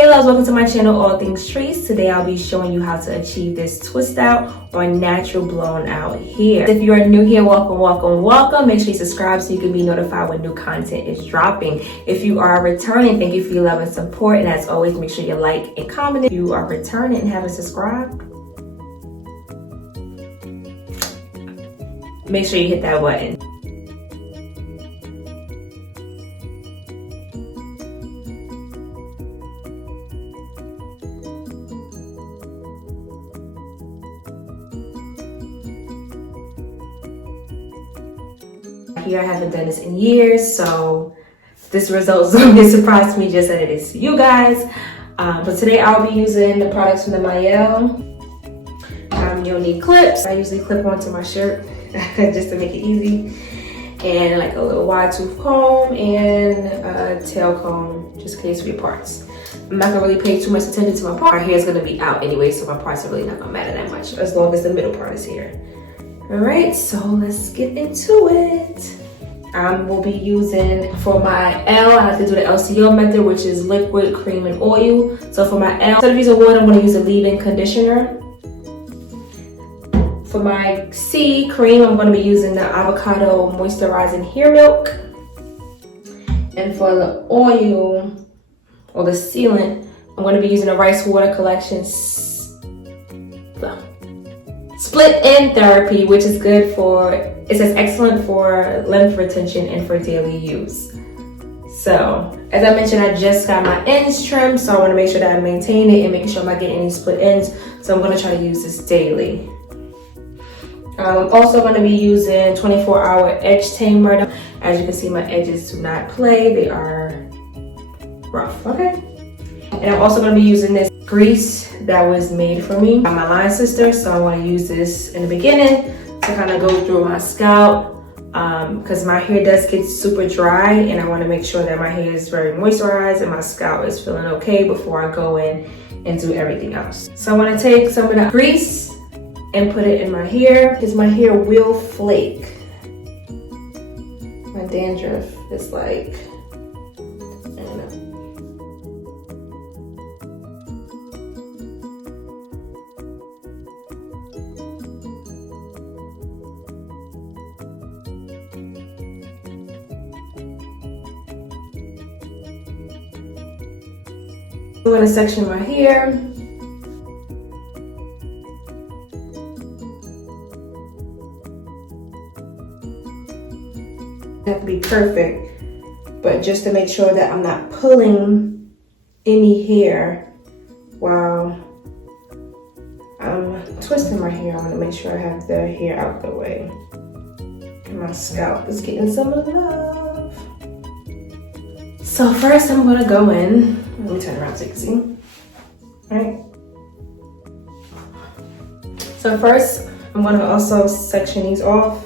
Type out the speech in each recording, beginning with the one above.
Hey loves, welcome to my channel, All Things Trees. Today I'll be showing you how to achieve this twist out or natural blown out hair. If you are new here, welcome. Make sure you subscribe so you can be notified when new content is dropping. If you are returning, thank you for your love and support. And as always, make sure you like and comment. If you are returning and haven't subscribed, make sure you hit that button. Here, I haven't done this in years, so this result is going to be a surprise to me just as it is to you guys. But today I'll be using the products from the Mielle. You'll need clips. I usually clip onto my shirt just to make it easy. And like a little wide tooth comb and a tail comb just in case for your parts. I'm not gonna really pay too much attention to my part. My hair is gonna be out anyway, so my parts are really not gonna matter that much as long as the middle part is here. All right, so let's get into it. We'll be using, for my L, I have to do the LCO method, which is liquid, cream, and oil. So for my L, instead of using water, I'm gonna use a leave-in conditioner. For my C, cream, I'm gonna be using the avocado moisturizing hair milk. And for the oil, or the sealant, I'm gonna be using the Rice Water Collection Split-In Therapy, which is good for, it says excellent for lymph retention and for daily use. So, as I mentioned, I just got my ends trimmed, so I want to make sure that I maintain it and making sure I'm not getting any split ends. So I'm going to try to use this daily. I'm also going to be using 24-hour edge tamer. As you can see, my edges do not play. They are rough, okay? And I'm also going to be using this grease that was made for me by my line sister. So I want to use this in the beginning to kind of go through my scalp because my hair does get super dry and I want to make sure that my hair is very moisturized and my scalp is feeling okay before I go in and do everything else. So I want to take some of the grease and put it in my hair because my hair will flake. My dandruff is like, I don't know. I'm going to section my hair. Have to be perfect, but just to make sure that I'm not pulling any hair while I'm twisting my hair. I want to make sure I have the hair out the way. And my scalp is getting some love. So first I'm going to go in. Let me turn around so you can see. All right. So first, I'm gonna also section these off.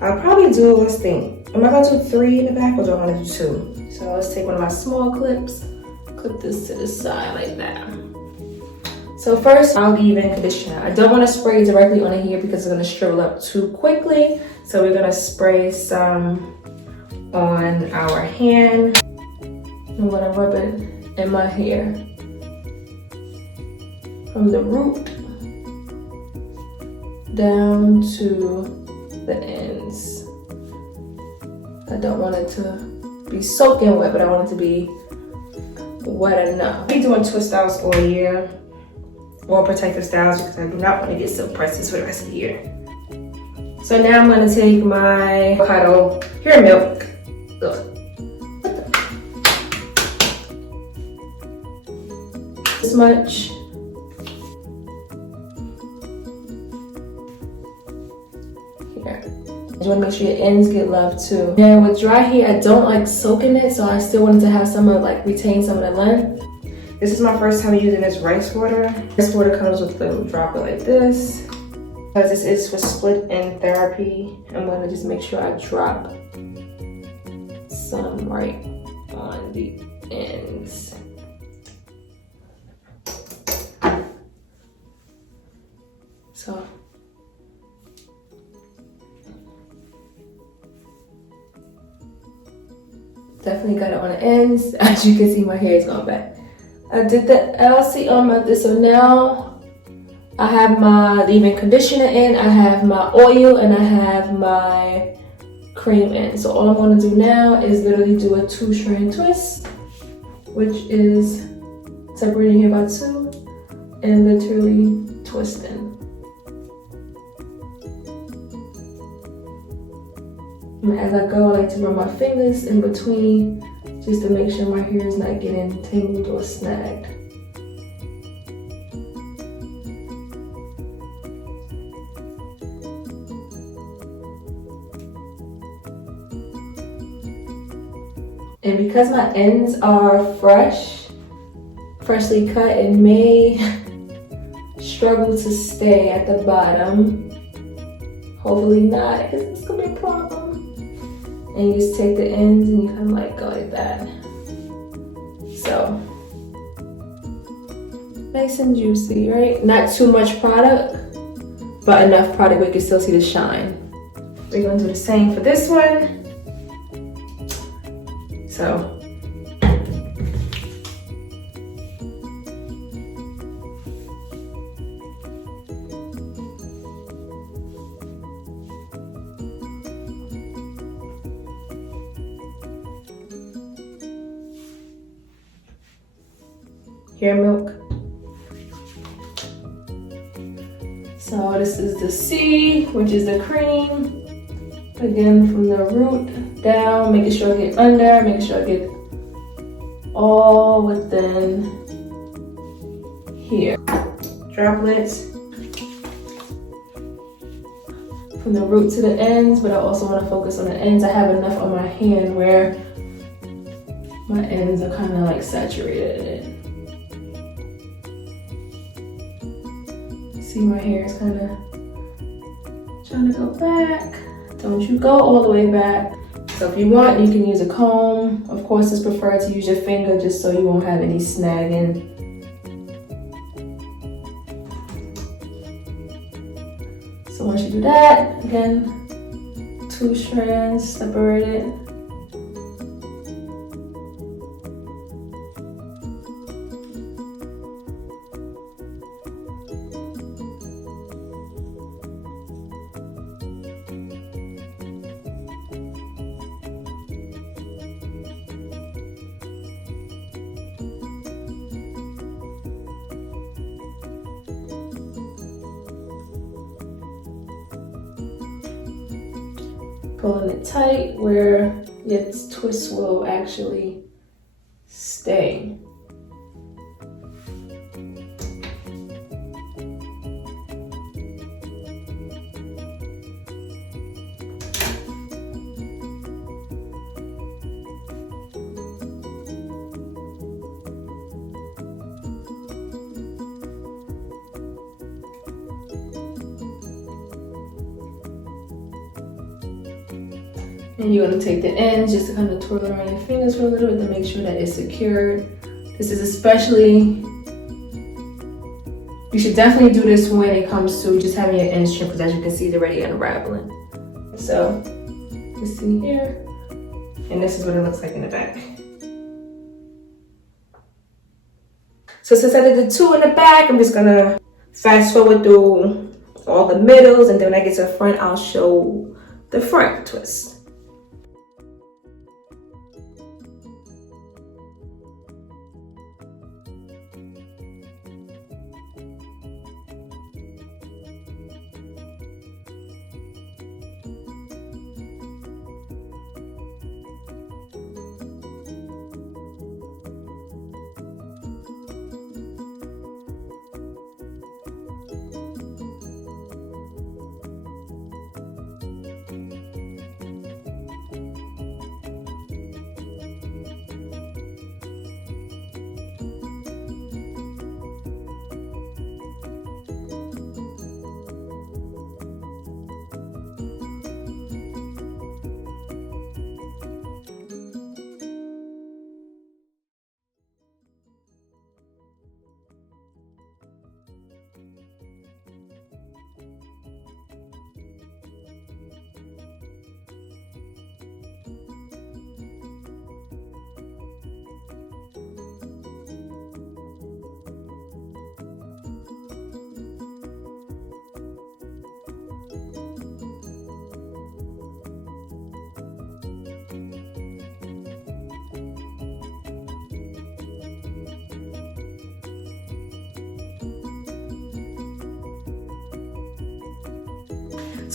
I'll probably do, let's think. Am I gonna do 3 in the back or do I wanna do 2? So let's take one of my small clips, clip this to the side like that. So first, I'll leave in conditioner. I don't wanna spray directly on the hair because it's gonna shrivel up too quickly. So we're gonna spray some on our hand. I'm gonna rub it in my hair from the root down to the ends. I don't want it to be soaking wet, but I want it to be wet enough. I'll be doing twist styles all year, or protective styles, because I do not want to get silk presses for the rest of the year. So now I'm gonna take my avocado hair milk. Ugh. This much. Here. You want to make sure your ends get love too. And with dry hair, I don't like soaking it, so I still wanted to have some of retain some of the length. This is my first time using this rice water. This water comes with a little dropper like this. Because this is for split-in therapy, I'm going to just make sure I drop some right on the ends. So definitely got it on the ends. As you can see, my hair is going back. I did the LC method, so now I have my leave-in conditioner in, I have my oil, and I have my cream in. So all I'm going to do now is literally do a 2-strand twist, which is separating here by 2, and literally twisting. And as I go, I like to run my fingers in between just to make sure my hair is not getting tangled or snagged. And because my ends are freshly cut, it may struggle to stay at the bottom. Hopefully not, because it's gonna be a problem. And you just take the ends and you kind of like go like that. So, nice and juicy, right? Not too much product, but enough product where you can still see the shine. We're gonna do the same for this one. So, hair milk. So this is the C, which is the cream. Again, from the root down, making sure I get under, making sure I get all within here. Droplets from the root to the ends, but I also want to focus on the ends. I have enough on my hand where my ends are kind of like saturated in it. See, my hair is kind of trying to go back. Don't you go all the way back. So if you want, you can use a comb. Of course, it's preferred to use your finger just so you won't have any snagging. So once you do that, again, 2 strands separated. Pulling it tight where its twist will actually stay. And you're gonna take the ends just to kind of twirl around your fingers for a little bit to make sure that it's secured. This is especially, you should definitely do this when it comes to just having your ends trimmed, because as you can see, it's already unraveling. So, you see here, and this is what it looks like in the back. So since I did the 2 in the back, I'm just gonna fast forward through all the middles, and then when I get to the front, I'll show the front twist.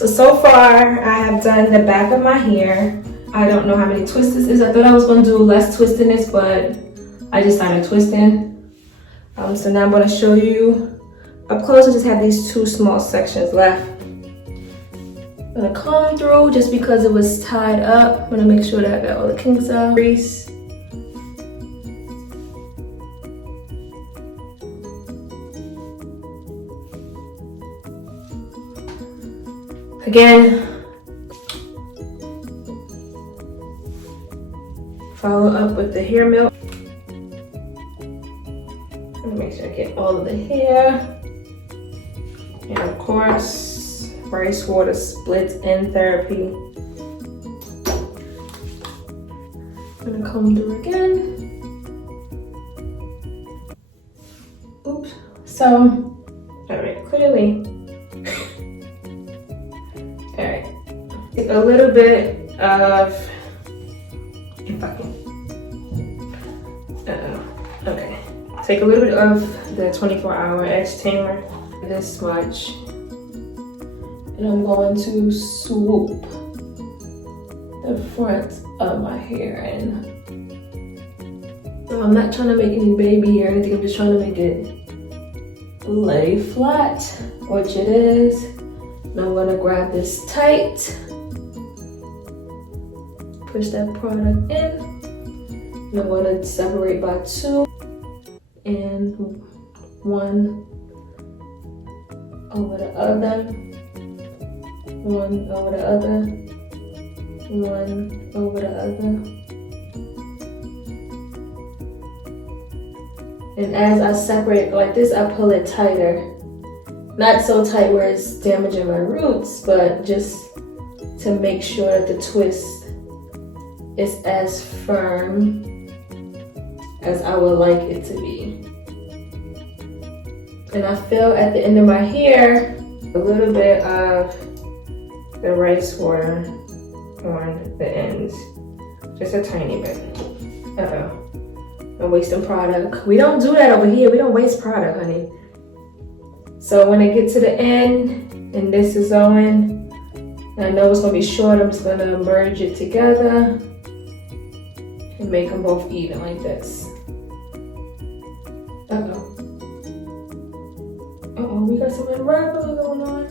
So far I have done the back of my hair. I don't know how many twists this is. I thought I was going to do less twisting this, but I just started twisting. So now I'm going to show you up close. I just have these 2 small sections left. I'm going to comb through just because it was tied up. I'm going to make sure that I got all the kinks out. Grease. Again, follow up with the hair milk. Let me make sure I get all of the hair. And of course, rice water split-end therapy. I'm gonna comb through again. Oops. So, all right, clearly. All right, take a little bit of, if I can, okay. Take a little bit of the 24-hour edge tamer, this much, and I'm going to swoop the front of my hair in. So I'm not trying to make any baby hair or anything, I'm just trying to make it lay flat, which it is. And I'm gonna grab this tight, push that product in, and I'm gonna separate by 2 and 1 over the other, 1 over the other, 1 over the other. And as I separate like this, I pull it tighter. Not so tight where it's damaging my roots, but just to make sure that the twist is as firm as I would like it to be. And I feel at the end of my hair, a little bit of the rice water on the ends. Just a tiny bit. Uh-oh. I'm wasting product. We don't do that over here. We don't waste product, honey. So when I get to the end, and this is on, and I know it's gonna be short, I'm just gonna merge it together and make them both even like this. Uh-oh. Uh-oh, we got some irregular going on.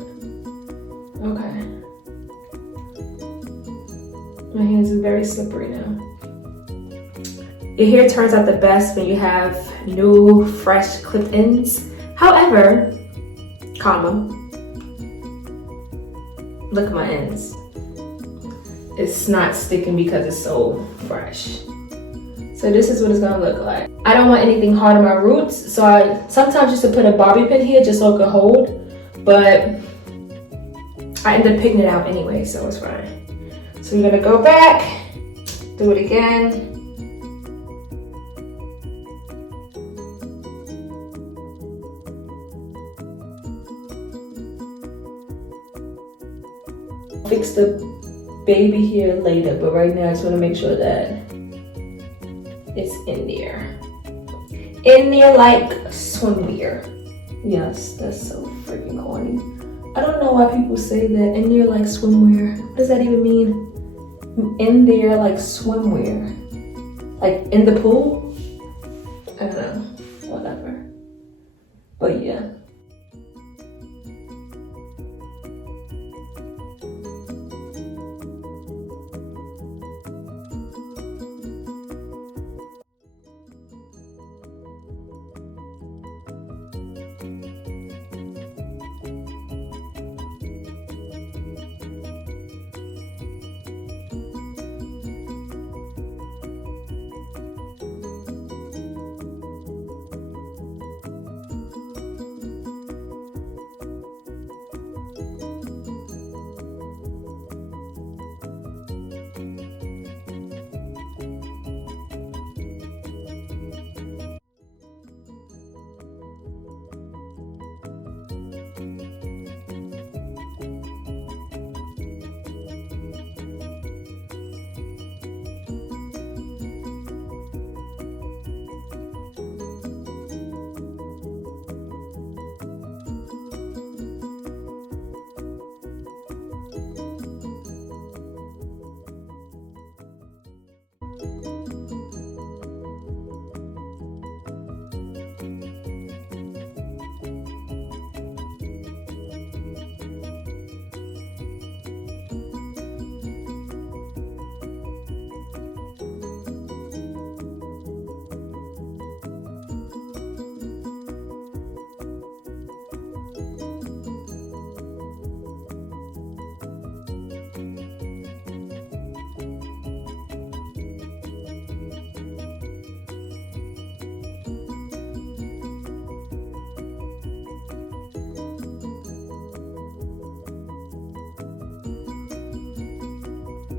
Okay. My hands are very slippery now. Your hair turns out the best when you have new, fresh clipped ends. However, look at my ends. It's not sticking because it's so fresh. So this is what it's gonna look like. I don't want anything hard on my roots, so I sometimes just to put a bobby pin here just so it can hold, but I end up picking it out anyway, so it's fine. So we're gonna go back, do it again. Fix the baby hair later, but right now I just want to make sure that it's in there. In there like swimwear. Yes, that's so freaking corny. I don't know why people say that, in there like swimwear. What does that even mean? In there like swimwear. Like in the pool? I don't know, whatever. But yeah.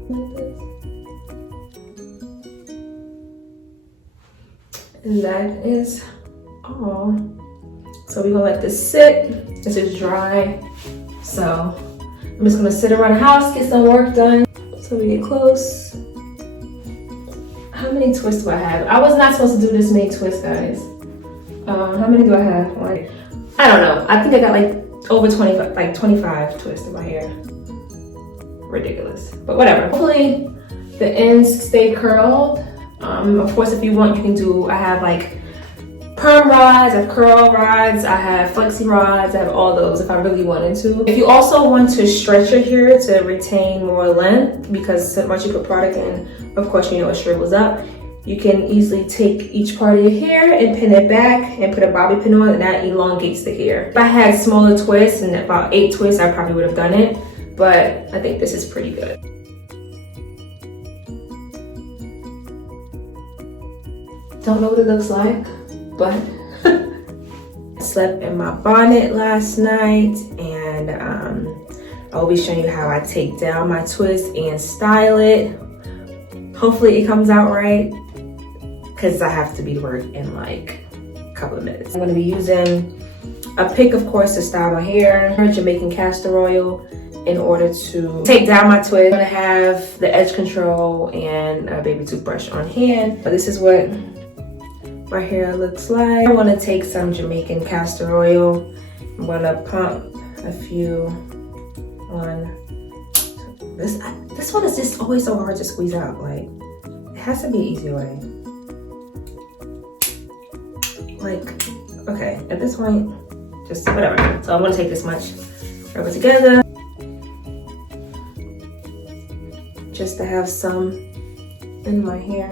like this. And that is all. So we're gonna let this sit. This is dry. So I'm just gonna sit around the house, get some work done. So we get close. How many twists do I have? I was not supposed to do this many twists, guys. How many do I have? Like, I don't know. I think I got like over 25, like 25 twists in my hair. Ridiculous, but whatever. Hopefully the ends stay curled. Of course, if you want, you can do, I have like perm rods, I have curl rods, I have flexi rods, I have all those if I really wanted to. If you also want to stretch your hair to retain more length, because once you put product in, of course, you know it shrivels up, you can easily take each part of your hair and pin it back and put a bobby pin on, and that elongates the hair. If I had smaller twists and about 8 twists, I probably would have done it, but I think this is pretty good. Don't know what it looks like, but I slept in my bonnet last night, and I'll be showing you how I take down my twist and style it. Hopefully it comes out right, because I have to be to work in like a couple of minutes. I'm going to be using a pick, of course, to style my hair, Jamaican castor oil, in order to take down my twist. I'm going to have the edge control and a baby toothbrush on hand. But this is what my hair looks like. I want to take some Jamaican castor oil. I'm going to pump a few on this. This one is just always so hard to squeeze out. Like, it has to be an easier way. Like, okay, at this point, just whatever. So I'm going to take this much, rub it together, just to have some in my hair.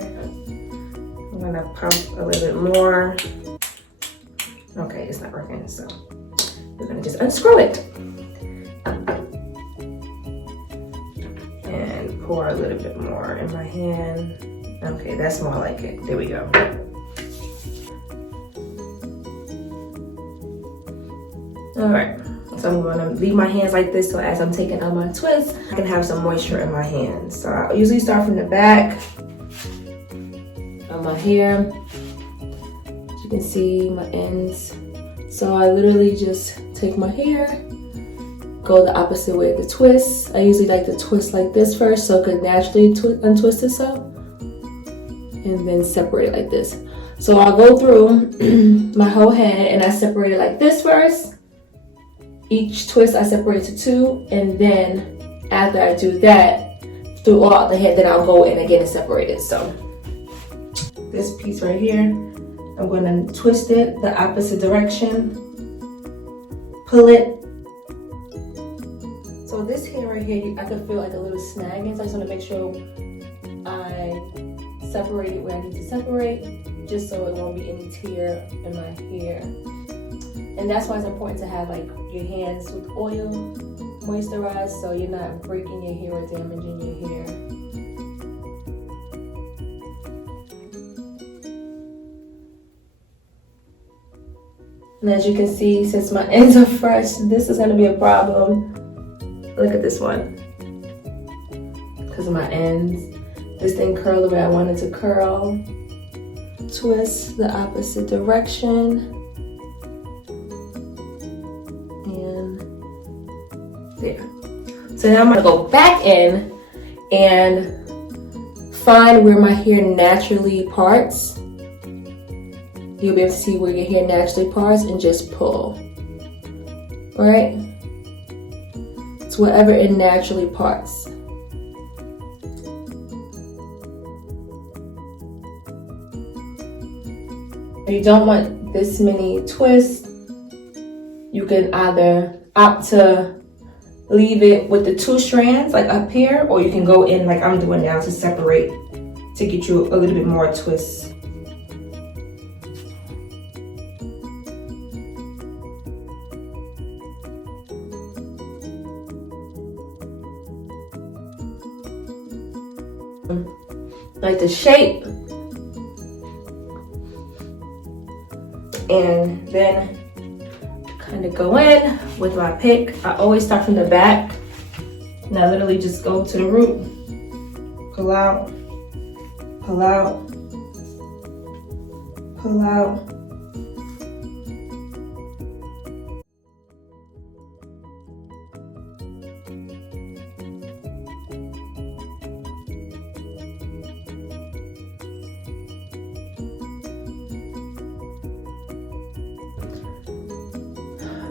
I'm gonna pump a little bit more. Okay, it's not working, so we're gonna just unscrew it. And pour a little bit more in my hand. Okay, that's more like it. There we go. All right, so I'm gonna leave my hands like this, so as I'm taking out my twist, I can have some moisture in my hands. So I usually start from the back of my hair. As you can see, my ends. So I literally just take my hair, go the opposite way of the twist. I usually like to twist like this first, so it could naturally untwist itself, and then separate it like this. So I'll go through my whole head and I separate it like this first. Each twist I separate to 2, and then after I do that, throughout the head, then I'll go in again and separate it. So this piece right here, I'm going to twist it the opposite direction, pull it. So this hair right here, I can feel like a little snagging, so I just want to make sure I separate it where I need to separate, just so it won't be any tear in my hair. And that's why it's important to have like your hands with oil moisturized, so you're not breaking your hair or damaging your hair. And as you can see, since my ends are fresh, this is gonna be a problem. Look at this one. Because of my ends. This didn't curl the way I wanted to curl. Twist the opposite direction. There. So now I'm gonna go back in and find where my hair naturally parts. You'll be able to see where your hair naturally parts and just pull. Alright? It's wherever it naturally parts. If you don't want this many twists, you can either opt to leave it with the 2 strands like up here, or you can go in like I'm doing now to separate to get you a little bit more twists. Like the shape, and then kind of go in with my pick. I always start from the back, and I literally just go to the root pull out, pull out, pull out.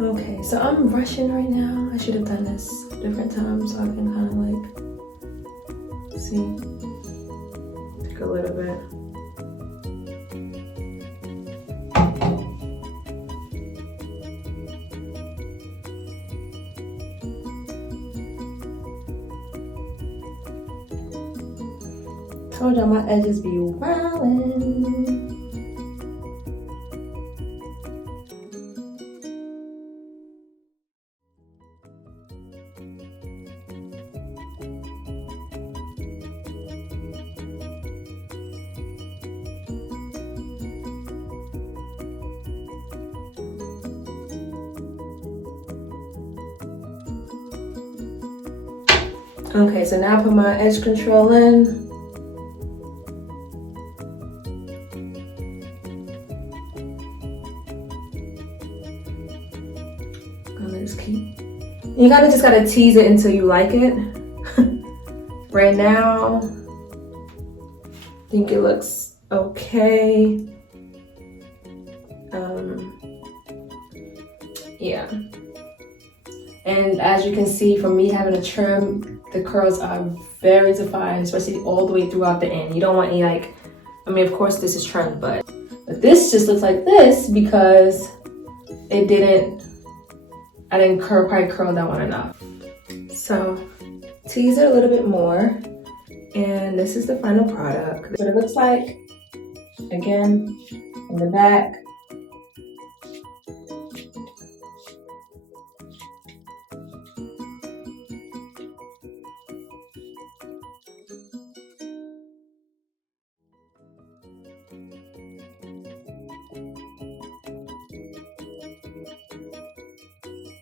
Okay, so I'm rushing right now. I should have done this different times so I can kind of like see, take a little bit. Told y'all my edges be wildin'. Okay, so now I put my edge control in. Just keep. You kind of just gotta tease it until you like it. Right now, I think it looks okay. Yeah. And as you can see from me having a trim, the curls are very defined, especially all the way throughout the end. You don't want any like, I mean, of course this is trimmed, but this just looks like this because I didn't probably curl that one enough. So tease it a little bit more. And this is the final product. What it looks like, again, in the back.